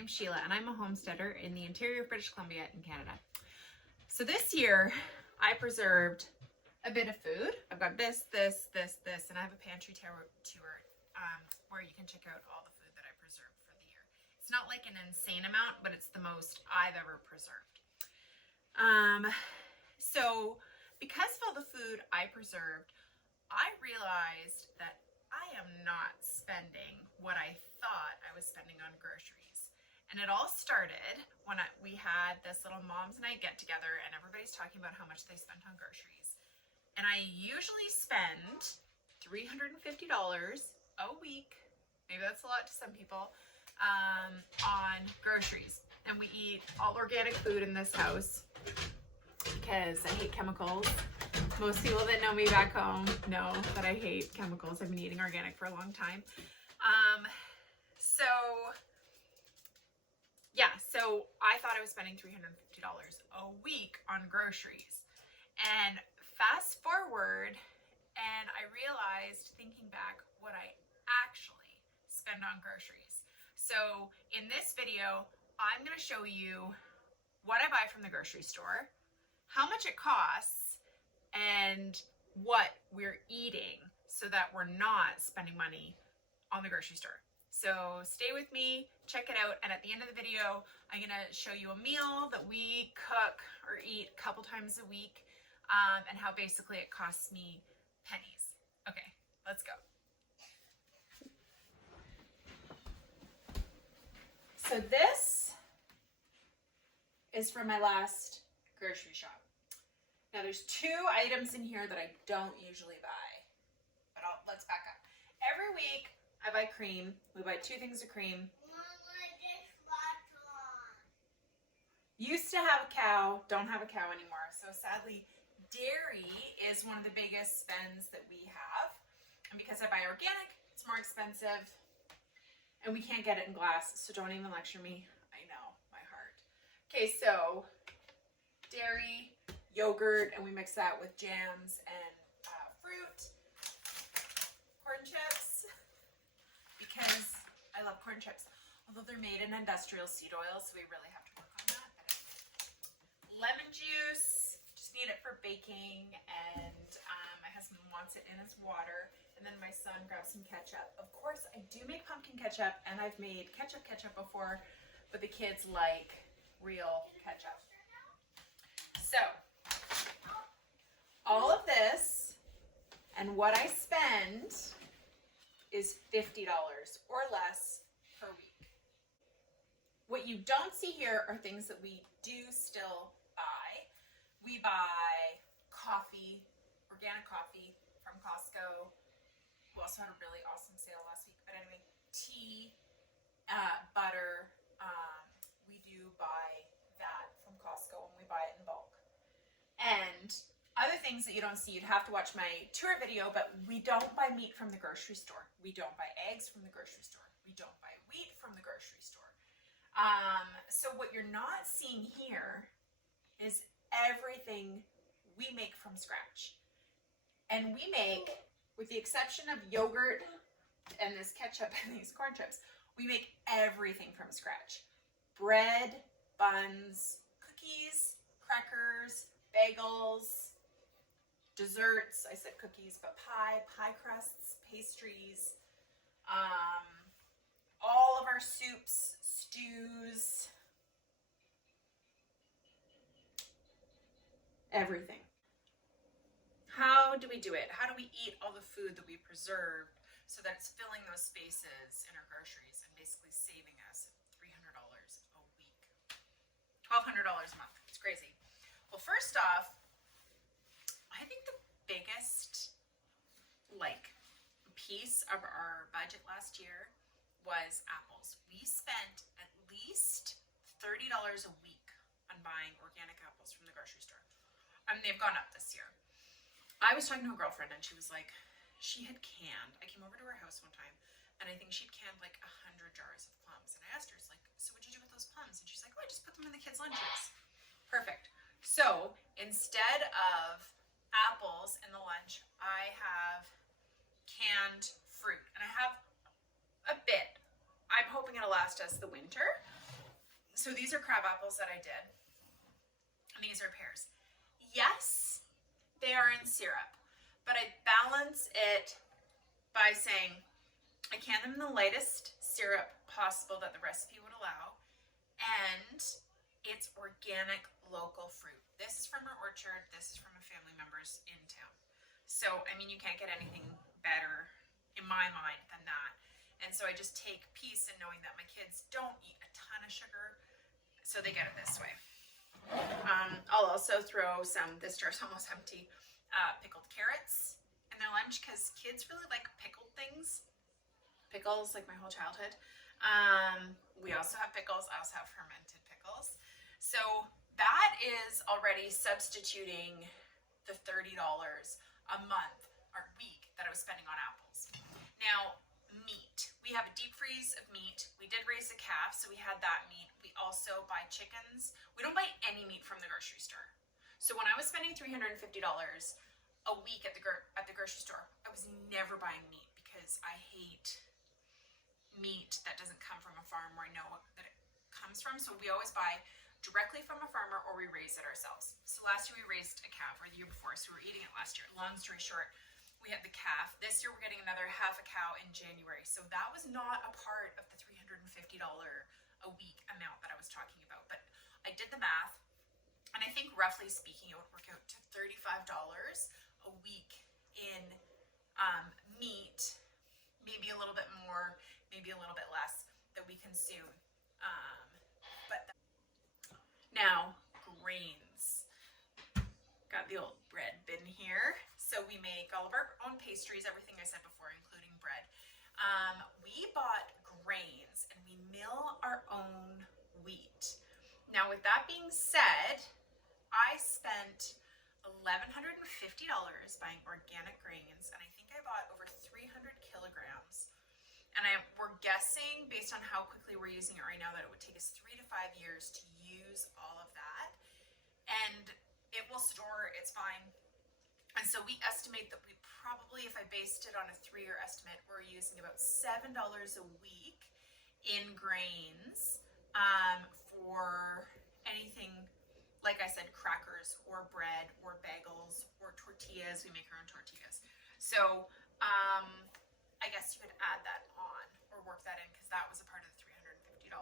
name's Shelagh and I'm a homesteader in the interior of British Columbia in Canada. So this year I preserved a bit of food. I've got this, and I have a pantry tour where you can check out all the food that I preserved for the year. It's not like an insane amount, but it's the most I've ever preserved. So because of all the food I preserved, I realized that I am not spending what I thought I was spending on groceries. And it all started when we had this little moms and I get together and everybody's talking about how much they spent on groceries. And I usually spend $350 a week, maybe that's a lot to some people, on groceries. And we eat all organic food in this house because I hate chemicals. Most people that know me back home know that I hate chemicals. I've been eating organic for a long time. So I thought I was spending $350 a week on groceries. And fast forward, and I realized, thinking back, what I actually spend on groceries. So in this video, I'm going to show you what I buy from the grocery store, how much it costs, and what we're eating so that we're not spending money on the grocery store. So stay with me, check it out, and at the end of the video, I'm gonna show you a meal that we cook or eat a couple times a week, and how basically it costs me pennies. Okay, let's go. So this is from my last grocery shop. Now there's two items in here that I don't usually buy, but let's back up. Every week I buy cream. We buy 2 things of cream. Used to have a cow, don't have a cow anymore. So sadly, dairy is one of the biggest spends that we have. And because I buy organic, it's more expensive. And we can't get it in glass, so don't even lecture me. I know, my heart. Okay, so dairy, yogurt, and we mix that with jams and fruit, corn chips, because I love corn chips, although they're made in industrial seed oil, so we really have to work on that. Lemon juice, just need it for baking, and my husband wants it in his water, and then my son grabs some ketchup. Of course, I do make pumpkin ketchup, and I've made ketchup before, but the kids like real ketchup. So, all of this and what I spend is $50 or less per week. What you don't see here are things that we do still buy. We buy coffee, organic coffee from Costco. We also had a really awesome sale last week, but anyway, tea, butter, we do buy that from Costco and we buy it in bulk. And other things that you don't see, you'd have to watch my tour video, but we don't buy meat from the grocery store. We don't buy eggs from the grocery store. We don't buy wheat from the grocery store. So what you're not seeing here is everything we make from scratch. And we make, with the exception of yogurt and this ketchup and these corn chips, we make everything from scratch. Bread, buns, cookies, crackers, bagels, desserts, I said cookies, but pie crusts, pastries, all of our soups, stews, everything. How do we do it? How do we eat all the food that we preserved so that it's filling those spaces in our groceries and basically saving us $300 a week? $1,200 a month. It's crazy. Well, first off, I think the biggest piece of our budget last year was apples. We spent at least $30 a week on buying organic apples from the grocery store. They've gone up this year. I was talking to a girlfriend and she was like, she had canned. I came over to her house one time and I think she'd canned like 100 jars of plums. And I asked her, it's like, so what'd you do with those plums? And she's like, oh, I just put them in the kids' lunches. Perfect. So instead of apples in the lunch, I have canned fruit. And I have a bit. I'm hoping it'll last us the winter. So these are crab apples that I did, and these are pears. Yes, they are in syrup, but I balance it by saying I can them in the lightest syrup possible that the recipe would allow, and it's organic local fruit. This is from our orchard. This is from a family member's in town. So, I mean, you can't get anything better in my mind than that. And so I just take peace in knowing that my kids don't eat a ton of sugar, so they get it this way. I'll also throw some, this jar's almost empty, pickled carrots in their lunch because kids really like pickled things. Pickles, like my whole childhood. We also have pickles. I also have fermented pickles. So that is already substituting the $30 a month or week that I was spending on apples. Now, meat. We have a deep freeze of meat. We did raise a calf, so we had that meat. We also buy chickens. We don't buy any meat from the grocery store. So when I was spending $350 a week at the grocery store, I was never buying meat because I hate meat that doesn't come from a farm where I know that it comes from. So we always buy directly from a farmer or we raise it ourselves. So last year we raised a calf, or the year before, so we were eating it last year. Long story short, we had the calf. This year we're getting another half a cow in January. So that was not a part of the $350 a week amount that I was talking about. But I did the math, and I think roughly speaking it would work out to $35 a week in meat, maybe a little bit more, maybe a little bit less that we consume. Now, grains. Got the old bread bin here. So we make all of our own pastries, everything I said before, including bread. We bought grains and we mill our own wheat. Now, with that being said, I spent $1,150 buying organic grains, and I think I bought over 300 kilograms. And we're guessing, based on how quickly we're using it right now, that it would take us 3 to 5 years to use all of that. And it will store, it's fine. And so we estimate that we probably, if I based it on a 3-year estimate, we're using about $7 a week in grains for anything, like I said, crackers or bread or bagels or tortillas. We make our own tortillas. So I guess you could add that on or work that in because that was a part of the $350.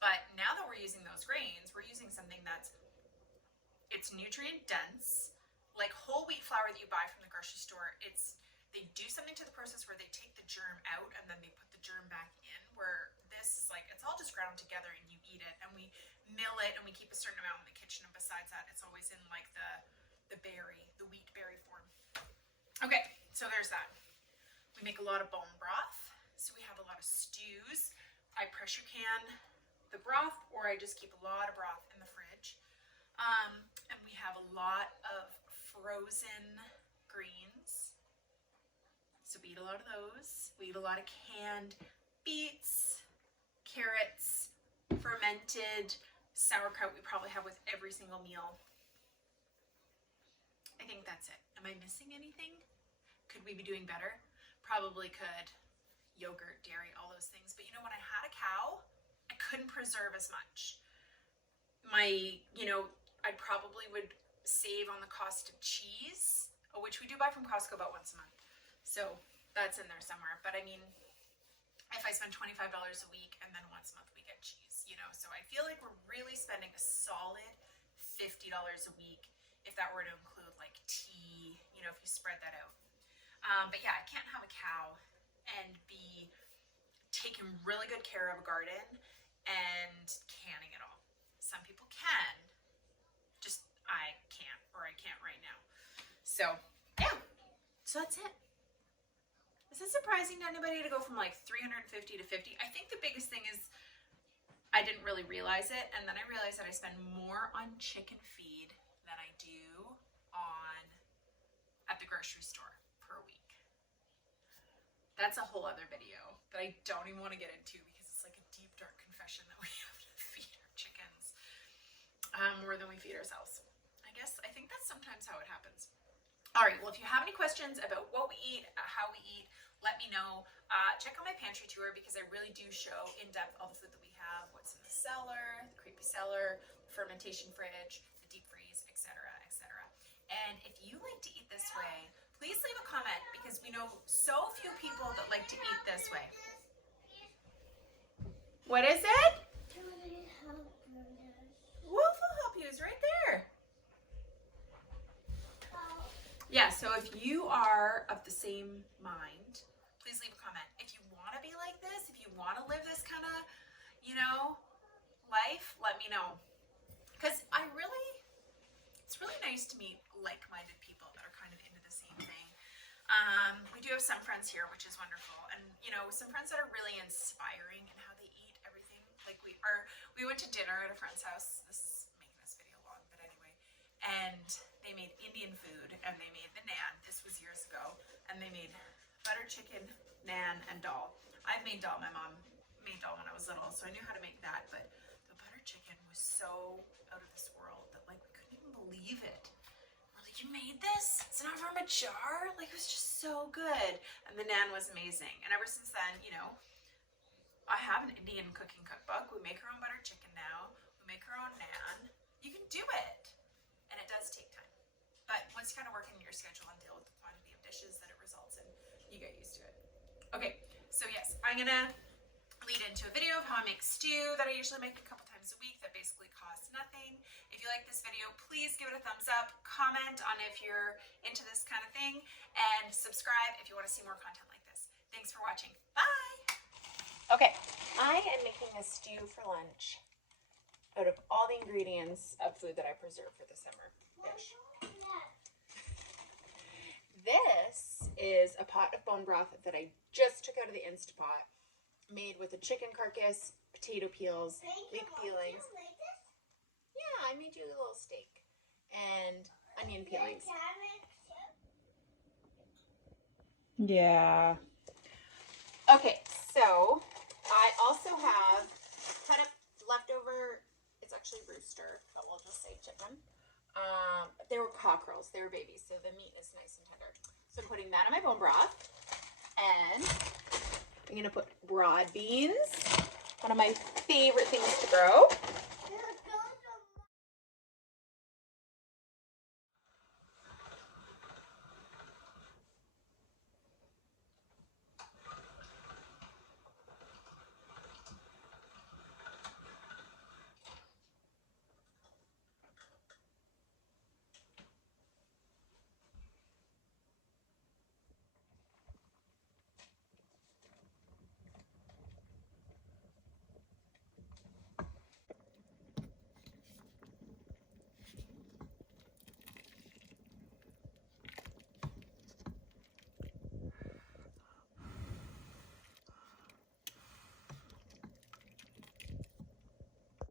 But now that we're using those grains, we're using something it's nutrient dense. Like whole wheat flour that you buy from the grocery store, they do something to the process where they take the germ out and then they put the germ back in, where this is like, it's all just ground together and you eat it, and we mill it and we keep a certain amount in the kitchen, and besides that, it's always in like the wheat berry form. Okay, so there's that. We make a lot of bone broth, so we have a lot of stews. I pressure can the broth, or I just keep a lot of broth in the fridge. And we have a lot of frozen greens, so we eat a lot of those. We eat a lot of canned beets, carrots, fermented sauerkraut we probably have with every single meal. I think that's it. Am I missing anything? Could we be doing better? Probably could. Yogurt, dairy, all those things. But you know, when I had a cow, I couldn't preserve as much. I probably would save on the cost of cheese, which we do buy from Costco about once a month. So that's in there somewhere. But I mean, if I spend $25 a week and then once a month we get cheese, so I feel like we're really spending a solid $50 a week if that were to include like tea, if you spread that out. But yeah, I can't have a cow and be taking really good care of a garden and canning it all. Some people can, just I can't, or I can't right now. So yeah, so that's it. Is it surprising to anybody to go from like 350 to 50? I think the biggest thing is I didn't really realize it, and then I realized that I spend more on chicken feed than I do at the grocery store per week. That's a whole other video that I don't even want to get into because it's like a deep, dark confession that we have to feed our chickens more than we feed ourselves. I think that's sometimes how it happens. All right, well, if you have any questions about what we eat, how we eat, let me know. Check out my pantry tour because I really do show in depth all the food that we have, what's in the cellar, the cellar, fermentation fridge, the deep freeze, etc., etc. And if you like to eat this way, please leave a comment, because we know so few people that like to eat this way. What is it? Wolf will help you. It's right there. Yeah, so if you are of the same mind, please leave a comment. If you want to be like this, if you want to live this kind of, life, let me know. Because it's really nice to meet like-minded people that are kind of into the same thing. We do have some friends here, which is wonderful. And, some friends that are really inspiring in how they eat everything. Like we went to dinner at a friend's house. This is making this video long, but anyway. And they made Indian food, and they made the naan. This was years ago. And they made butter chicken, naan, and dal. I've made dal. My mom made dal when I was little, so I knew how to make that. But the butter chicken was so out of this world that, we couldn't even believe it. We're like, you made this? It's not from a jar? It was just so good. And the naan was amazing. And ever since then, I have an Indian cooking cookbook. We make our own butter chicken now. We make our own naan. You can do it. And it does take time. But once you kind of work in your schedule and deal with the quantity of dishes that it results in, you get used to it. Okay, so yes, I'm going to lead into a video of how I make stew that I usually make a couple times a week that basically costs nothing. If you like this video, please give it a thumbs up, comment on if you're into this kind of thing, and subscribe if you want to see more content like this. Thanks for watching. Bye! Okay, I am making a stew for lunch out of all the ingredients of food that I preserve for the summer. Fish. This is a pot of bone broth that I just took out of the Instapot, made with a chicken carcass, potato peels, leek peelings. Yeah, I made you a little steak and onion peelings. Yeah. Okay, so I also have cut up leftover, it's actually rooster, but we'll just say chicken. They were cockerels, they were babies, so the meat is nice and tender. So I'm putting that in my bone broth, and I'm gonna put broad beans, one of my favorite things to grow.